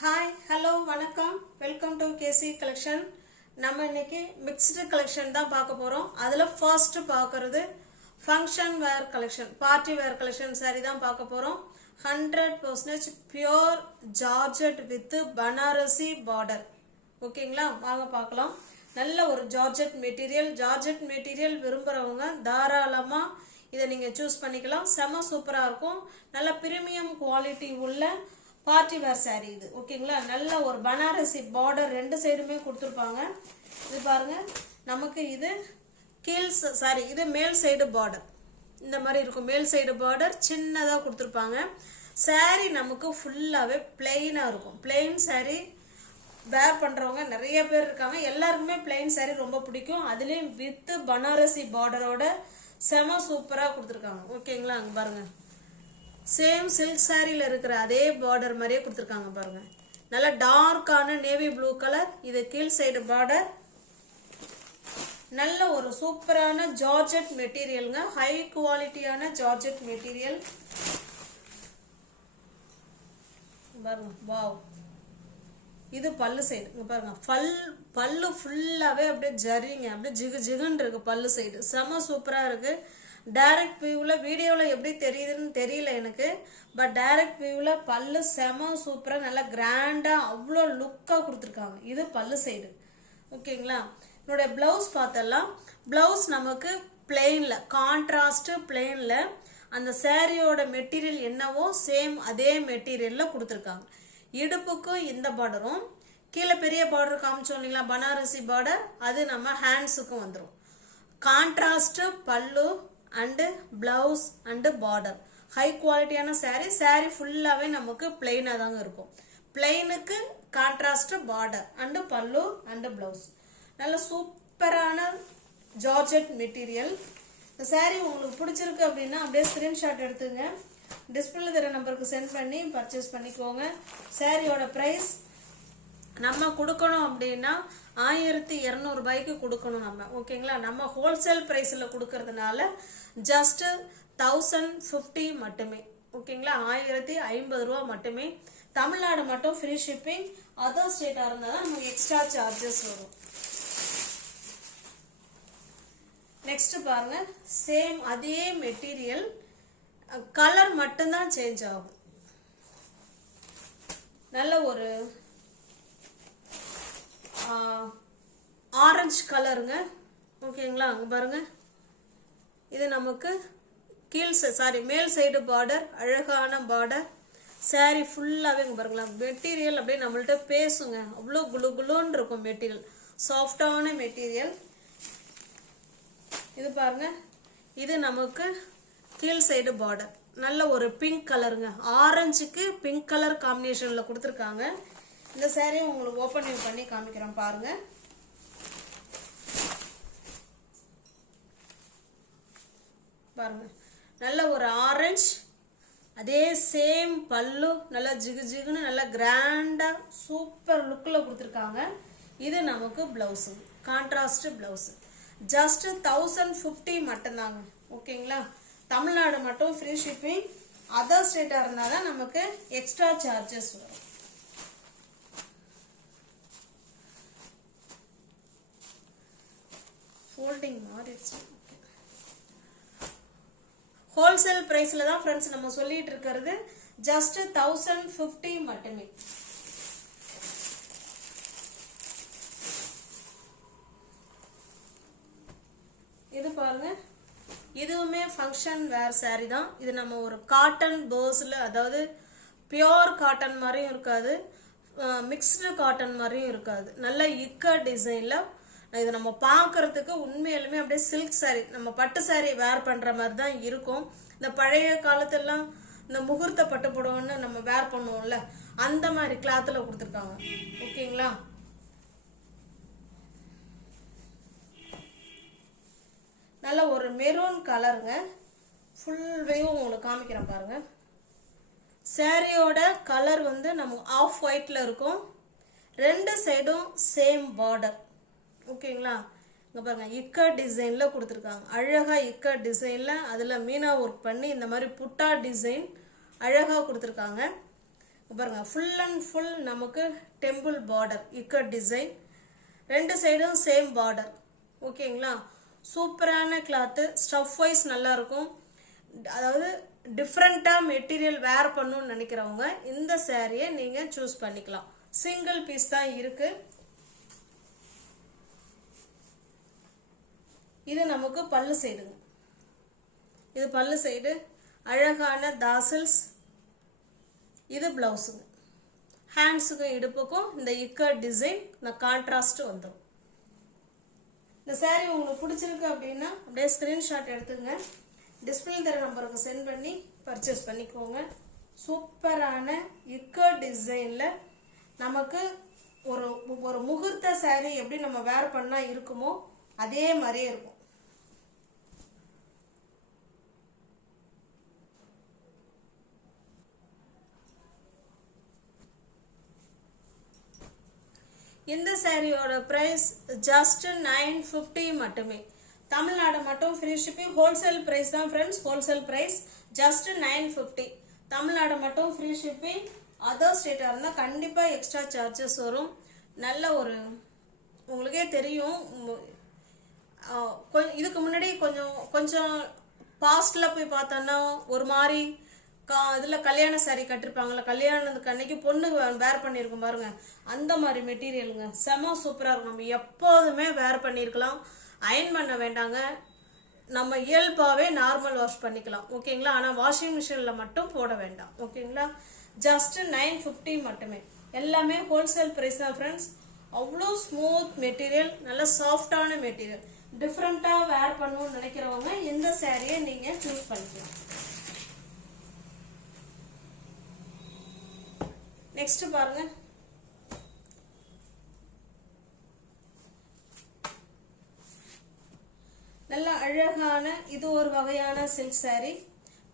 Hi hello வணக்கம் welcome to KC collection. நம்ம இன்னைக்கு மிக்ஸ்டு கலெக்ஷன் தான் பார்க்க போகிறோம். அதில் ஃபர்ஸ்ட் பார்க்குறது ஃபங்க்ஷன் வேர் collection, party wear collection sorry தான் பார்க்க போகிறோம். 100% pure georgette with Banarasi border. ஓகேங்களா, வாங்க பார்க்கலாம். நல்ல ஒரு ஜார்ஜெட் மெட்டீரியல் விரும்புகிறவங்க தாராளமாக இதை நீங்கள் சூஸ் பண்ணிக்கலாம். செம சூப்பராக இருக்கும். நல்ல பிரீமியம் குவாலிட்டி உள்ள பார்ட்டி வேர் சாரி இது. ஓகேங்களா, நல்ல ஒரு பனாரசி பார்டர் ரெண்டு சைடுமே கொடுத்துருப்பாங்க. இது பாருங்க, நமக்கு இது இது மேல் சைடு பார்டர் இந்த மாதிரி இருக்கும். மேல் சைடு பார்டர் சின்னதாக கொடுத்துருப்பாங்க. சாரி நமக்கு ஃபுல்லாகவே பிளெயினாக இருக்கும். பிளெயின் சாரி வேர் பண்ணுறவங்க நிறைய பேர் இருக்காங்க. எல்லாருக்குமே பிளெயின் சாரி ரொம்ப பிடிக்கும். அதுலேயும் வித்து பனாரசி பார்டரோட செம சூப்பராக கொடுத்துருக்காங்க. ஓகேங்களா, அங்கே பாருங்க, சேம் சில்க் சாரியில் இருக்கிற அதே பார்டர் மாதிரியே கொடுத்துருக்காங்க பாருங்க. நல்ல டார்க்கான நேவி ப்ளூ கலர். இது கீழ் சைடு பார்டர். நல்ல ஒரு சூப்பரான ஜார்ஜெட் மெட்டீரியலுங்க, ஹை குவாலிட்டியான ஜார்ஜெட் மெட்டீரியல் பாருங்க. வாவ், இது பல்லு சைடு பாருங்க. பல்லு ஃபுல்லாவே அப்படியே ஜரிங்க, அப்படியே ஜிகு ஜிகுன்னு இருக்கு. பல்லு சைடு செம சூப்பரா இருக்கு. டைரக்ட் வியூவில் வீடியோவில் எப்படி தெரியுதுன்னு தெரியல எனக்கு, பட் டைரக்ட் வியூவில் பல்லு செம சூப்பராக நல்லா கிராண்டாக அவ்வளோ லுக்காக கொடுத்துருக்காங்க. இது பல்லு சைடு. ஓகேங்களா, என்னோட ப்ளவுஸ் பார்த்தலாம். ப்ளவுஸ் நமக்கு பிளெயினில், கான்ட்ராஸ்ட் பிளெயினில் அந்த சாரியோட மெட்டீரியல் என்னவோ சேம் அதே மெட்டீரியலில் கொடுத்துருக்காங்க. இடுப்புக்கும் இந்த பார்டரும், கீழே பெரிய பார்டர் காமிச்சோம் இல்லைங்களா பனாரசி பார்டர், அது நம்ம ஹேண்ட்ஸுக்கும் வந்துடும். கான்ட்ராஸ்ட் பல்லு and blouse and border. High குவாலிட்டியான சாரி ஃபுல்லாகவே நமக்கு பிளெயினாக தாங்க இருக்கும். பிளெயினுக்கு கான்ட்ராஸ்ட் பார்டர் அண்டு பல்லு அண்டு பிளவுஸ். நல்ல சூப்பரான ஜார்ஜெட் மெட்டீரியல். இந்த சாரி உங்களுக்கு பிடிச்சிருக்கு அப்படின்னா அப்படியே ஸ்க்ரீன்ஷாட் எடுத்துங்க, டிஸ்பிளே தர நம்பருக்கு சென்ட் பண்ணி பர்ச்சேஸ் பண்ணிக்கோங்க. சாரியோட ப்ரைஸ் நம்ம கொடுக்கணும் அப்படின்னா 1200 ரூபாய்க்கு கொடுக்கணும் நம்ம. ஓகேங்களா, நம்ம ஹோல்சேல் ப்ரைஸில் கொடுக்கறதுனால ஜஸ்ட் 1050 மட்டுமே. ஓகேங்களா, 1050 ரூபா மட்டுமே. தமிழ்நாடு மட்டும் ஃப்ரீ ஷிப்பிங். அதர் ஸ்டேட்டாக இருந்தால் தான் நமக்கு எக்ஸ்ட்ரா சார்ஜஸ் வரும். நெக்ஸ்ட் பாருங்க, சேம் அதே மெட்டீரியல், கலர் மட்டும்தான் சேஞ்ச் ஆகும். நல்ல ஒரு ஆரஞ்சு கலருங்க. ஓகேங்களா, அங்கே பாருங்க, இது நமக்கு மேல் சைடு பார்டர், அழகான பார்டர். சாரி ஃபுல்லாகவே இங்கே பாருங்களா, மெட்டீரியல் அப்படியே நம்மள்ட்ட பேசுங்க. அவ்வளோ குளு குளுன்னு இருக்கும் மெட்டீரியல், சாஃப்டான மெட்டீரியல். இது பாருங்க, இது நமக்கு கீழ் சைடு பார்டர். நல்ல ஒரு பிங்க் கலருங்க, ஆரஞ்சுக்கு பிங்க் கலர் காம்பினேஷனில் கொடுத்துருக்காங்க. இந்த சாரியை உங்களுக்கு ஓப்பன் பண்ணி காமிக்கிறேன் பாருங்க. பாருங்க, நல்ல ஒரு ஆரஞ்சு, அதே சேம் பல்லு, நல்லா ஜிகு ஜிகுன்னு நல்லா கிராண்டா சூப்பர் லுக்கில் கொடுத்துருக்காங்க. இது நமக்கு பிளவுஸு, கான்ட்ராஸ்ட் பிளவுஸு. ஜஸ்ட் 1050 மட்டும்தாங்க. ஓகேங்களா, தமிழ்நாடு மட்டும் ஃப்ரீ ஷிப்பிங். அதர் ஸ்டேட்டாக இருந்தால் தான் நமக்கு எக்ஸ்ட்ரா சார்ஜஸ் வரும். ஃபோல்டிங் மாறிடுச்சு. ஹோல்சேல் பிரைஸ்ல தான் ஃப்ரெண்ட்ஸ் நம்ம சொல்லிட்டு இருக்கிறது. ஜஸ்ட் 1050 மட்டுமே. இது பாருங்க, இதுவுமே ஃபங்க்ஷன் வேர் சாரி தான். இது நம்ம ஒரு காட்டன் பேர்ஸ்ல, அதாவது பியோர் காட்டன் மாதிரியும் இருக்காது, மிக்ஸ்டு காட்டன் மாதிரியும் இருக்காது. நல்ல இக்கா டிசைன்ல இது நம்ம பார்க்கறதுக்கு உண்மையிலுமே அப்படியே சில்க் சாரி, நம்ம பட்டு சாரி வேர் பண்ற மாதிரி தான் இருக்கும். இந்த பழைய காலத்தெல்லாம் இந்த முகூர்த்த பட்டு புடவைன்னு நம்ம வேர் பண்ணுவோம்ல, அந்த மாதிரி கிளாத்தில் கொடுத்துருக்காங்க. ஓகேங்களா, நல்ல ஒரு மெரூன் கலருங்க. ஃபுல் வேவும் உங்களுக்கு காமிக்கிறேன் பாருங்க. சாரியோட கலர் வந்து நம்ம ஆஃப் ஒயிட்ல இருக்கும். ரெண்டு சைடும் சேம் பார்டர். ஓகேங்களா, இங்கே பாருங்க, இக்கா டிசைனில் கொடுத்துருக்காங்க. அழகாக இக்கா டிசைனில் அதில் மீனா ஒர்க் பண்ணி இந்த மாதிரி புட்டா டிசைன் அழகாக கொடுத்துருக்காங்க. பாருங்க ஃபுல் அண்ட் ஃபுல் நமக்கு டெம்பிள் பார்டர் இக்கட் டிசைன், ரெண்டு சைடும் சேம் பார்டர். ஓகேங்களா, சூப்பரான கிளாத்து, ஸ்டஃப் வைஸ் நல்லா இருக்கும். அதாவது டிஃப்ரெண்ட்டாக மெட்டீரியல் வேர் பண்ணணும்னு நினைக்கிறவங்க இந்த சாரியை நீங்கள் சூஸ் பண்ணிக்கலாம். சிங்கிள் பீஸ் தான் இருக்கு. இது நமக்கு பல்லு சைடுங்க. இது பல்லு சைடு, அழகான தாசல்ஸ். இது பிளவுஸுங்க. ஹேண்ட்ஸுக்கும் இடுப்புக்கும் இந்த இக்கட் டிசைன் இந்த கான்ட்ராஸ்ட் வந்துடும். இந்த சாரீ உங்களுக்கு பிடிச்சிருக்கு அப்படின்னா அப்படியே ஸ்க்ரீன்ஷாட் எடுத்துங்க, டிஸ்பிளே தர நம்பருக்கு சென்ட் பண்ணி பர்ச்சேஸ் பண்ணிக்கோங்க. சூப்பரான இக்கட் டிசைனில் நமக்கு ஒரு ஒரு முகூர்த்த சாரீ எப்படி நம்ம வேர் பண்ணால் இருக்குமோ அதே மாதிரியே இருக்கும். இந்த சாரியோட பிரைஸ் ஜஸ்ட் 950 மட்டுமே. தமிழ்நாடு மட்டும் ஃப்ரீ ஷிப்பிங். ஹோல்சேல் பிரைஸ் தான் friends, wholesale price just 950. Tamil Nadu மட்டும் ஃப்ரீ ஷிப்பிங். அதர் ஸ்டேட்டாக இருந்தால் கண்டிப்பாக எக்ஸ்ட்ரா சார்ஜஸ் வரும். நல்ல ஒரு உங்களுக்கே தெரியும், இதுக்கு முன்னாடி கொஞ்சம் பாஸ்டில் போய் பார்த்தோன்னா ஒரு மாதிரி இதில் கல்யாண சாரீ கட்டிருப்பாங்கள்ல, கல்யாணத்துக்கு அன்னைக்கு பொண்ணு வேர் பண்ணியிருக்கும் பாருங்க, அந்த மாதிரி மெட்டீரியலுங்க. செம சூப்பராக இருக்கும். நம்ம எப்போதுமே வேர் பண்ணியிருக்கலாம், அயன் பண்ண வேண்டாங்க. நம்ம இயல்பாகவே நார்மல் வாஷ் பண்ணிக்கலாம். ஓகேங்களா, ஆனால் வாஷிங் மிஷினில் மட்டும் போட வேண்டாம். ஓகேங்களா, ஜஸ்ட் 950 மட்டுமே. எல்லாமே ஹோல்சேல் ப்ரைஸ் தான் ஃப்ரெண்ட்ஸ். அவ்வளோ ஸ்மூத் மெட்டீரியல், நல்ல சாஃப்டான மெட்டீரியல். டிஃப்ரெண்ட்டாக வேர் பண்ணணும்னு நினைக்கிறவங்க இந்த சாரியை நீங்கள் சூஸ் பண்ணிக்கலாம். நெக்ஸ்ட் பாருங்க, நல்ல அழகான இது ஒரு வகையான சில்க் சாரி,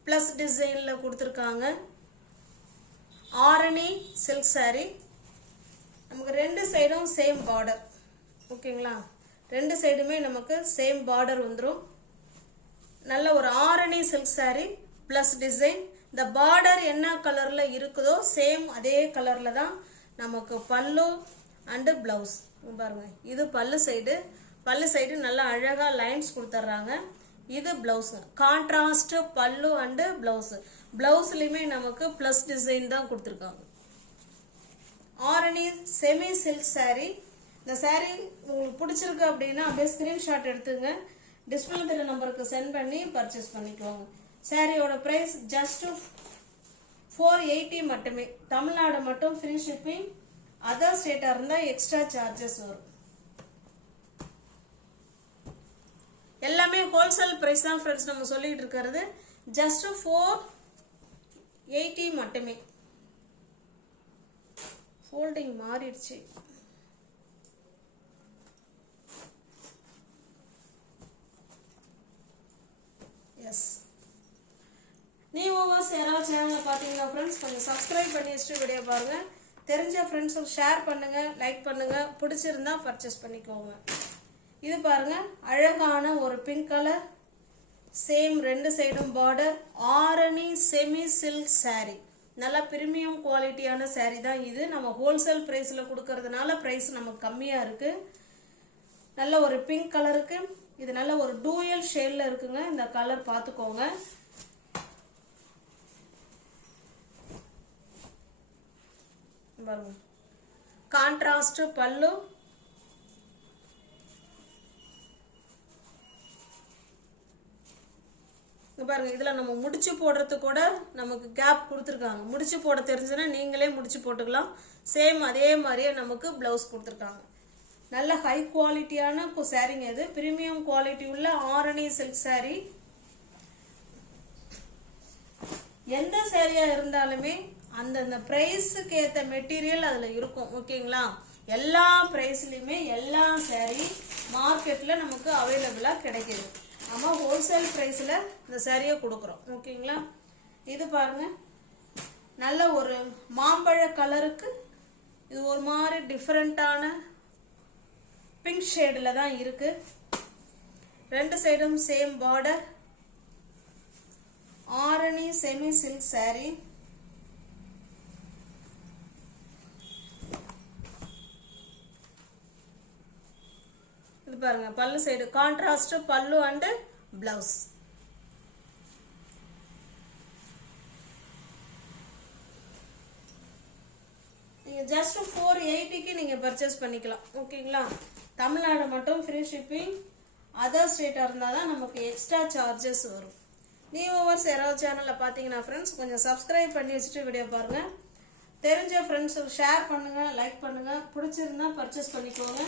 பிளஸ் டிசைன்ல கொடுத்துருக்காங்க. Arani silk sorry. நமக்கு ரெண்டு சைடும் சேம் பார்டர். ஓகேங்களா, ரெண்டு சைடுமே நமக்கு சேம் பார்டர் வந்துடும். நல்ல ஒரு Arani silk sorry plus design. இந்த பார்டர் என்ன கலர்ல இருக்குதோ சேம் அதே கலர்ல தான் நமக்கு பல்லு அண்ட் பிளவுஸ். பாருங்க, இது பல்லு சைடு. பல்லு சைடு நல்லா அழகா லைன்ஸ் கொடுத்துட்றாங்க. இது பிளவுஸ், கான்ட்ராஸ்ட் பல்லு அண்ட் பிளவுஸ். பிளவுஸ்லயுமே நமக்கு பிளஸ் டிசைன் தான் கொடுத்துருக்காங்க. Arani semi silk sorry. இந்த சாரி உங்களுக்கு பிடிச்சிருக்கு அப்படின்னா அப்படியே ஸ்கிரீன்ஷாட் எடுத்துங்க, டிஸ்பிளே தெரிய நம்பருக்கு சென்ட் பண்ணி பர்ச்சேஸ் பண்ணிக்கோங்க. சாரியோட பிரைஸ் ஜஸ்ட் 480 மட்டுமே. தமிழ்நாடு மட்டும் ஃப்ரீ ஷிப்பிங். அதர் ஸ்டேட்டா இருந்தா எக்ஸ்ட்ரா சார்ஜஸ் வரும். எல்லாமே ஹோல்சேல் பிரைஸ் தான் ஃப்ரெண்ட்ஸ் நம்ம சொல்லிட்டு இருக்கிறது. ஜஸ்ட் 480 மட்டுமே. ஃபோல்டிங் மாறிடுச்சு. எஸ், நீங்க யாராவது சேனலை பார்த்தீங்கன்னா ஃப்ரெண்ட்ஸ் கொஞ்சம் சப்ஸ்கிரைப் பண்ணி வச்சுட்டு வீடியோ பாருங்க. தெரிஞ்ச ஃப்ரெண்ட்ஸுக்கு ஷேர் பண்ணுங்க, லைக் பண்ணுங்க, பிடிச்சிருந்தா பர்ச்சேஸ் பண்ணிக்கோங்க. இது பாருங்க, அழகான ஒரு பிங்க் கலர், சேம் ரெண்டு சைடும் border, Arani semi silk sorry. நல்லா பிரீமியம் குவாலிட்டியான சாரி தான் இது. நம்ம ஹோல்சேல் பிரைஸ்ல கொடுக்கறதுனால பிரைஸ் நமக்கு கம்மியா இருக்கு. நல்ல ஒரு பிங்க் கலருக்கு இது நல்ல ஒரு டூயல் ஷேட்ல இருக்குங்க. இந்த கலர் பார்த்துக்கோங்க. கான்ட்ராஸ்ட் பல்லு, பாருங்க. இதுல நம்ம முடிச்சு போடுறது கூட நமக்கு கேப் கொடுத்துருக்காங்க. முடிச்சு போட தெரிஞ்சுன்னா நீங்களே முடிச்சு போட்டுக்கலாம். சேம் அதே மாதிரியே நமக்கு பிளவுஸ் கொடுத்துருக்காங்க. நல்ல ஹை குவாலிட்டியான சாரிங்க. இது பிரீமியம் குவாலிட்டி உள்ள ஆரணி சில்க் சாரி. எந்த சாரியா இருந்தாலுமே அந்தந்த பிரைஸுக்கு ஏற்ற மெட்டீரியல் அதுல இருக்கும். ஓகேங்களா, எல்லா பிரைஸ்லயுமே எல்லா சாரி மார்க்கெட்ல நமக்கு அவைலபிளா கிடைக்குது. நம்ம ஹோல்சேல் பிரைஸ்ல இந்த சாரியை கொடுக்குறோம். ஓகேங்களா, இது பாருங்க, நல்ல ஒரு மாம்பழ கலருக்கு இது ஒரு மாதிரி டிஃபரெண்டான பிங்க் ஷேட்ல தான் இருக்கு. ரெண்டு சைடும் same border. Arani semi silk sorry. பாருங்க பல்லு சைடு கான்ட்ராஸ்ட் பல்லு அண்ட் பிளவுஸ். நீங்கள் ஜஸ்ட் 480க்கு நீங்கள் பர்ச்சேஸ் பண்ணிக்கலாம். ஓகேங்களா? தமிழ்நாடு மட்டும் ஃப்ரீ ஷிப்பிங். அதர் ஸ்டேட்டாக இருந்தால் தான் நமக்கு எக்ஸ்ட்ரா சார்ஜஸ் வரும். நியூவர்ஸ் யாராவது சேனலில் பார்த்தீங்கன்னா ஃப்ரெண்ட்ஸ் கொஞ்சம் சப்ஸ்கிரைப் பண்ணி வச்சுட்டு வீடியோ பாருங்கள். தெரிஞ்ச ஃப்ரெண்ட்ஸுக்கு ஷேர் பண்ணுங்கள், லைக் பண்ணுங்கள். பிடிச்சிருந்தா பர்ச்சேஸ் பண்ணிக்கோங்க.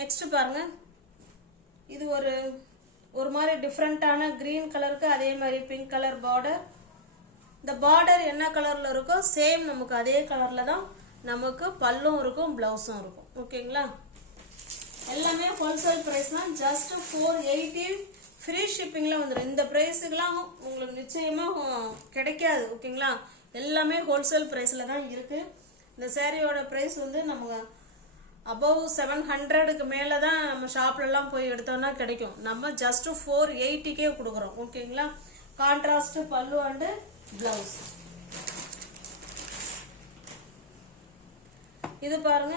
நெக்ஸ்ட் பாருங்க, இது ஒரு மாதிரி டிஃப்ரெண்ட்டான கிரீன் கலருக்கு அதே மாதிரி பிங்க் கலர் பார்டர். இந்த பார்டர் என்ன கலர்ல இருக்கோ சேம் நமக்கு அதே கலர்ல தான் நமக்கு பல்லும் இருக்கும், பிளவுஸும் இருக்கும். ஓகேங்களா? எல்லாமே ஹோல்சேல் பிரைஸ் தான். ஜஸ்ட் 480 ஃப்ரீ ஷிப்பிங்ல வந்துடும். இந்த பிரைஸுக்கெல்லாம் உங்களுக்கு நிச்சயமா கிடைக்காது. ஓகேங்களா? எல்லாமே ஹோல்சேல் பிரைஸ்ல தான் இருக்கு. இந்த சாரியோட பிரைஸ் வந்து நம்ம அபவ் 700க்கு மேலே தான் நம்ம ஷாப்லலாம் போய் எடுத்தோம்னா கிடைக்கும். நம்ம ஜஸ்ட் 480க்கே கொடுக்குறோம். ஓகேங்களா? கான்ட்ராஸ்ட் பல்லு அண்டு பிளவுஸ். இது பாருங்க,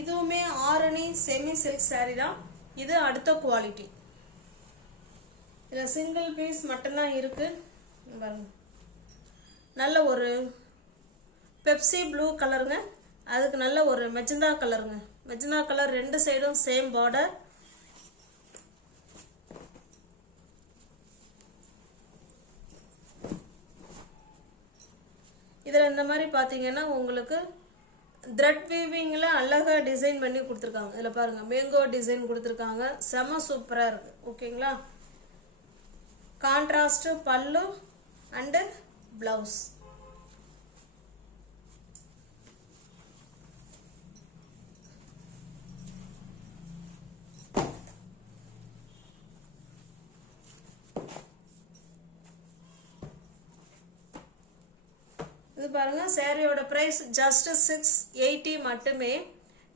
இதுவுமே ஆரணி செமி சில்க் சாரி தான். இது அடுத்த குவாலிட்டி. இதில் சிங்கிள் பீஸ் மட்டும்தான் இருக்கு. பாருங்க, நல்ல ஒரு பெப்சி ப்ளூ கலருங்க, அதுக்கு நல்ல ஒரு மெஜந்தா கலருங்க. மெஜந்தா கலர் ரெண்டு சைடும் சேம் பார்டர். இதில் இந்த மாதிரி பார்த்தீங்கன்னா உங்களுக்கு த்ரெட் வீவிங்கில் அழகா டிசைன் பண்ணி கொடுத்துருக்காங்க. இதில் பாருங்க மேங்கோ டிசைன் கொடுத்துருக்காங்க. செம சூப்பராக இருக்கு. ஓகேங்களா? கான்ட்ராஸ்ட் பல்லு அண்டு பிளவுஸ். இது பாருங்க, சாரியோட பிரைஸ் ஜஸ்ட் 680 மட்டுமே.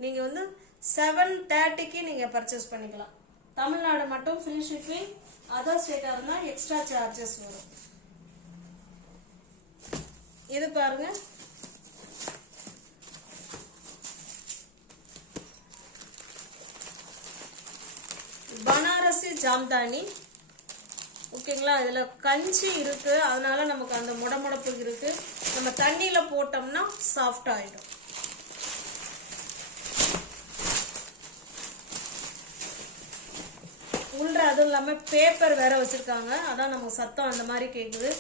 நீங்க வந்து 730க்கு நீங்க பர்ச்சேஸ் பண்ணிக்கலாம். தமிழ்நாடு மட்டும் ஃப்ரீ ஷிப்பிங். அதர் ஸ்டேட்டா இருந்தா எக்ஸ்ட்ரா சார்ஜஸ் வரும். இது பாருங்க, பனாரசி ஜாம்தானி. ஓகேங்களா? இதுல கஞ்சி இருக்கு, அதனால நமக்கு அந்த முடமுடப்பு இருக்கு. நம்ம தண்ணியில போட்டோம்னா சாஃப்ட் ஆயிடும். உள்ள அதுவும் இல்லாம பேப்பர் வேற வச்சிருக்காங்க, அதான் நமக்கு சத்தம் அந்த மாதிரி கேக்குது.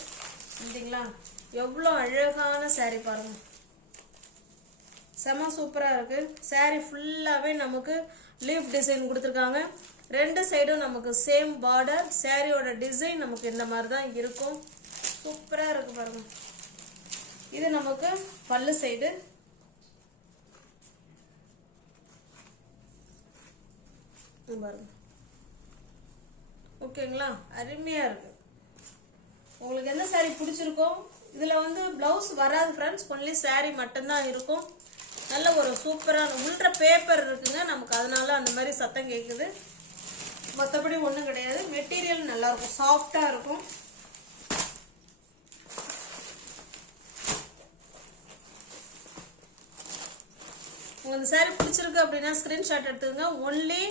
இல்லைங்களா? எவ்வளவு அழகான சாரி பாருங்க, செம சூப்பரா இருக்கு. சாரி ஃபுல்லாவே நமக்கு லீஃப் டிசைன் கொடுத்துருக்காங்க. ரெண்டு சைடும் நமக்கு சேம் பார்டர். சாரியோட டிசைன் நமக்கு இந்த மாதிரி தான் இருக்கும். சூப்பரா இருக்கு பாருங்க. இது நமக்கு பல்லு சைடு. பாருங்க. ஓகேங்களா? அருமையா இருக்கு. உங்களுக்கு எந்த சாரி பிடிச்சிருக்கோ. இதுல வந்து பிளவுஸ் வராது ஃப்ரெண்ட்ஸ், ஒன்லி சாரி மட்டும்தான் இருக்கும். நல்ல ஒரு சூப்பரான உள்ள பேப்பர் இருக்குங்க நமக்கு, அதனால அந்த மாதிரி சத்தம் கேக்குது. மற்றபடி ஒன்றும் கிடையாது. மெட்டீரியல் நல்லா இருக்கும், சாஃப்டா இருக்கும். உங்களுக்கு சாரி பிடிச்சிருக்கு அப்படின்னா ஸ்கிரீன்ஷாட் எடுத்துக்கங்க. ஒன்லி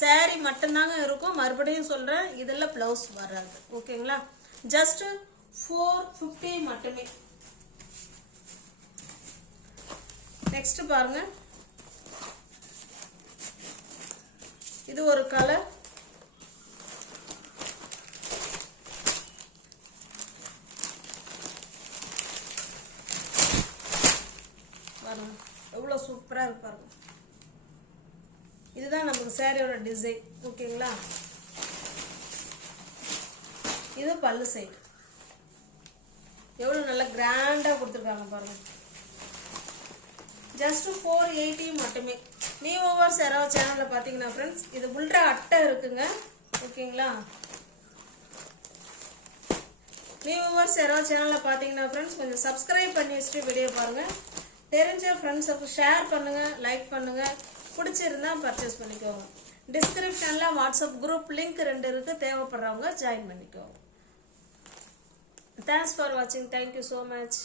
சாரி மட்டும்தாங்க இருக்கும். மறுபடியும் சொல்றேன், இதுல பிளவுஸ் வராது. ஓகேங்களா? ஜஸ்ட் 450 மட்டுமே. நெக்ஸ்ட் பாருங்க, இது ஒரு கலர். பாருங்க எவ்வளவு சூப்பரா இருக்கு பாருங்க. இதுதான் நமக்கு சாரியோட டிசைன். ஓகேங்களா? இது பல்லு சைடு. எவ்வளவு நல்ல கிராண்டா கொடுத்துருக்காங்க பாருங்க. ஜஸ்ட் 480 மட்டுமே. நியூவர்ஸ் யாராவது சேனல்ல பாத்தீங்கன்னா ஃப்ரெண்ட்ஸ், இது உள்ள அட்டை இருக்குங்க. ஓகேங்களா? நியூவர்ஸ் யாராவது சேனல்ல பாத்தீங்கன்னா ஃப்ரெண்ட்ஸ் கொஞ்சம் சப்ஸ்கிரைப் பண்ணி வச்சுட்டு வீடியோ பாருங்க. தெரிஞ்ச ஃப்ரெண்ட்ஸுக்கு ஷேர் பண்ணுங்க, லைக் பண்ணுங்க. பிடிச்சிருந்தா பர்ச்சேஸ் பண்ணிக்கோங்க. டிஸ்கிரிப்ஷன்ல வாட்ஸ்அப் குரூப் லிங்க் 2 இருக்கு, தேவைப்படுறவங்க ஜாயின் பண்ணிக்கோங்க. தேங்க்ஸ் ஃபார் வாட்சிங். Thank you so much.